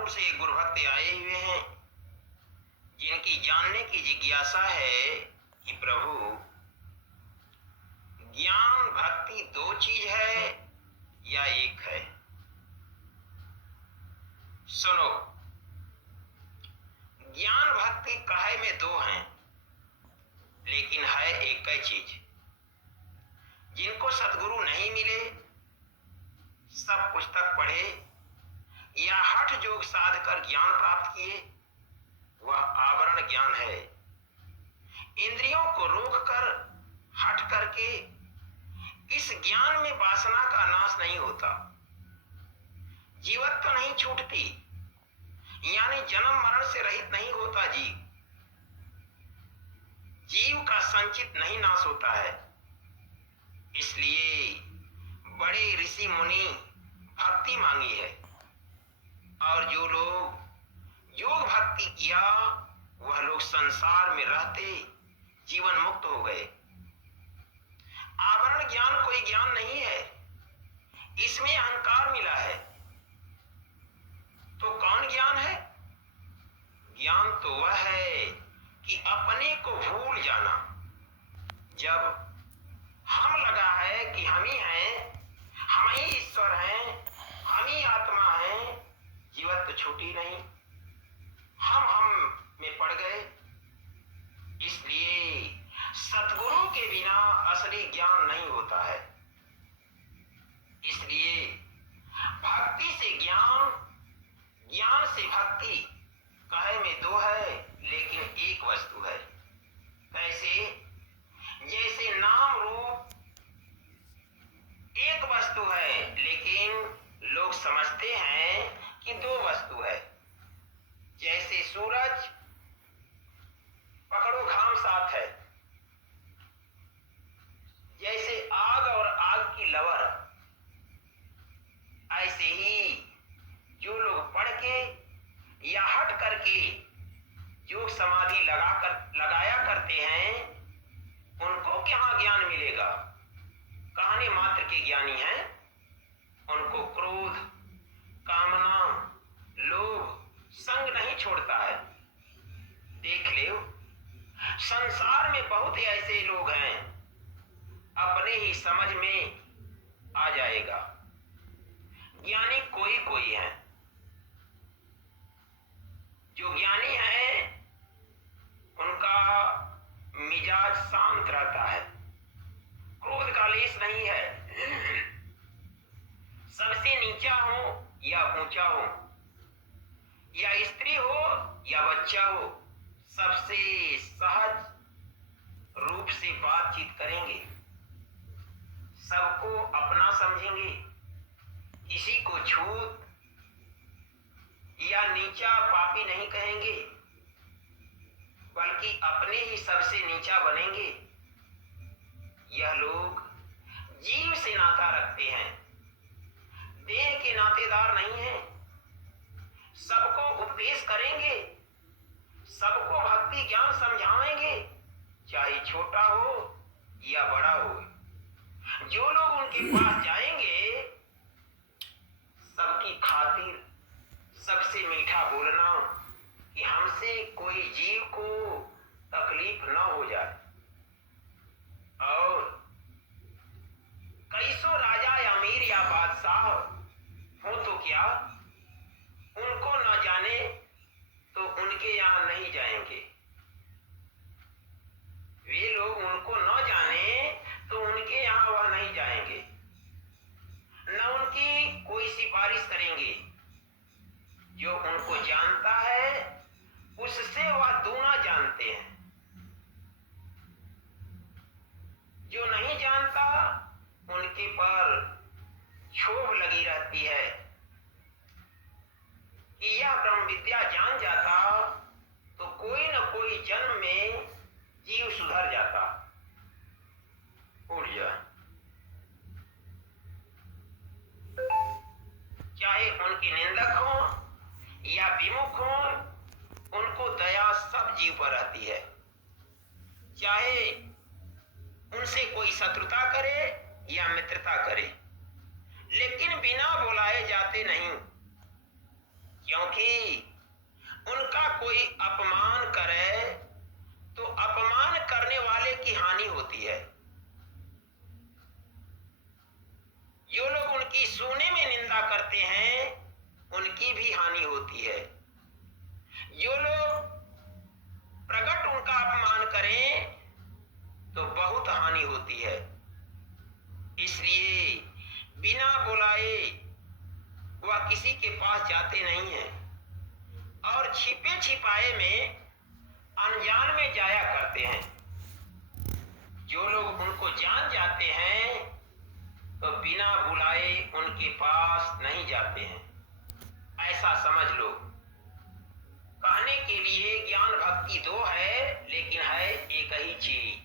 मिर्जापुर से एक गुरु भक्त आए हुए हैं, जिनकी जानने की जिज्ञासा है कि प्रभु, ज्ञान भक्ति दो चीज है या एक है? सुनो, ज्ञान भक्ति काहे में दो हैं, लेकिन है एक ही चीज। जिनको सतगुरु नहीं मिले, सब पुस्तक पढ़े या हठ योग साध कर ज्ञान प्राप्त किए, वह आवरण ज्ञान है। इंद्रियों को रोककर हट करके इस ज्ञान में वासना का नाश नहीं होता, जीवत तो नहीं छूटती, यानी जन्म मरण से रहित नहीं होता जीव। जीव का संचित नहीं नाश होता है। इसलिए बड़े ऋषि मुनि भक्ति मांगी है, और जो लोग योग भक्ति किया वह लोग संसार में रहते जीवन मुक्त हो गए। आवरण ज्ञान कोई ज्ञान नहीं है, इसमें अहंकार मिला है। तो कौन ज्ञान है? ज्ञान तो वह है कि अपने को भूल जाना। जब हम लगा है कि हम ही हैं, हम ही ईश्वर हैं, हम ही आत्मा हैं, जीवन तो छूटी नहीं, हम में पड़ गए। इसलिए सतगुरु के बिना असली ज्ञान नहीं होता है। इसलिए भक्ति से ज्ञान, ज्ञान से भक्ति कहे में दो है, लेकिन एक वस्तु है। कैसे? जैसे नाम रूप एक वस्तु है, लेकिन लोग समझते हैं कि दो वस्तु है। जैसे सूरज पकड़ो घाम साथ है, जैसे आग और आग की लवर, ऐसे ही जो लोग पढ़ के या हट करके जो समाधि लगाया करते हैं, उनको क्या ज्ञान मिलेगा? कहने मात्र के ज्ञानी हैं। उनको क्रोध, कामना, लोभ, संग नहीं छोड़ता है। देख लो, संसार में बहुत ऐसे लोग हैं, अपने ही समझ में आ जाएगा। ज्ञानी कोई कोई है। जो ज्ञानी है उनका मिजाज शांत रहता है, क्रोध का लेश नहीं है। सबसे नीचा हो या ऊंचा हो, या स्त्री हो या बच्चा हो, सबसे सहज रूप से बातचीत करेंगे, सबको अपना समझेंगे, किसी को छूत या नीचा पापी नहीं कहेंगे, बल्कि अपने ही सबसे नीचा बनेंगे। यह लोग जीव से नाता रखते हैं, देह के नातेदार नहीं हैं। सबको उपदेश करेंगे, सबको भक्ति ज्ञान समझाएंगे, चाहे छोटा हो या बड़ा हो। जो लोग उनके पास जाएंगे, सबकी खातिर सबसे मीठा बोलना कि हमसे कोई जीव को तकलीफ न हो जाए। और कैसो राजा या अमीर या बादशाह हो तो क्या, उनको न जाने तो उनके यहाँ नहीं जाएंगे। वे लोग उनको न जाने तो उनके यहाँ वह नहीं जाएंगे, न उनकी कोई सिफारिश करेंगे। जो उनको जानता है उससे वह दूना जानते हैं। जो नहीं जानता उनके पर क्षोभ लगी रहती है कि यह ब्रह्म विद्या जान जाता तो कोई न कोई जन्म में जीव सुधर जाता। उड़ जाए, चाहे उनके निंदक हो या विमुख हो, उनको दया सब जीव पर रहती है। चाहे उनसे कोई शत्रुता करे या मित्रता करे, लेकिन बिना बुलाए जाते नहीं। क्योंकि उनका कोई अपमान करे तो अपमान करने वाले की हानि होती है। जो लोग उनकी सोने में निंदा करते हैं उनकी भी हानि होती है। जो लोग प्रकट उनका अपमान करें तो बहुत हानि होती है। इसलिए बिना बुलाए वह किसी के पास जाते नहीं हैं और छिपे छिपाए में अनजान में जाया करते हैं। जो लोग उनको जान जाते हैं तो बिना बुलाए उनके पास नहीं जाते हैं, ऐसा समझ लो। कहने के लिए ज्ञान भक्ति दो है, लेकिन है एक ही चीज।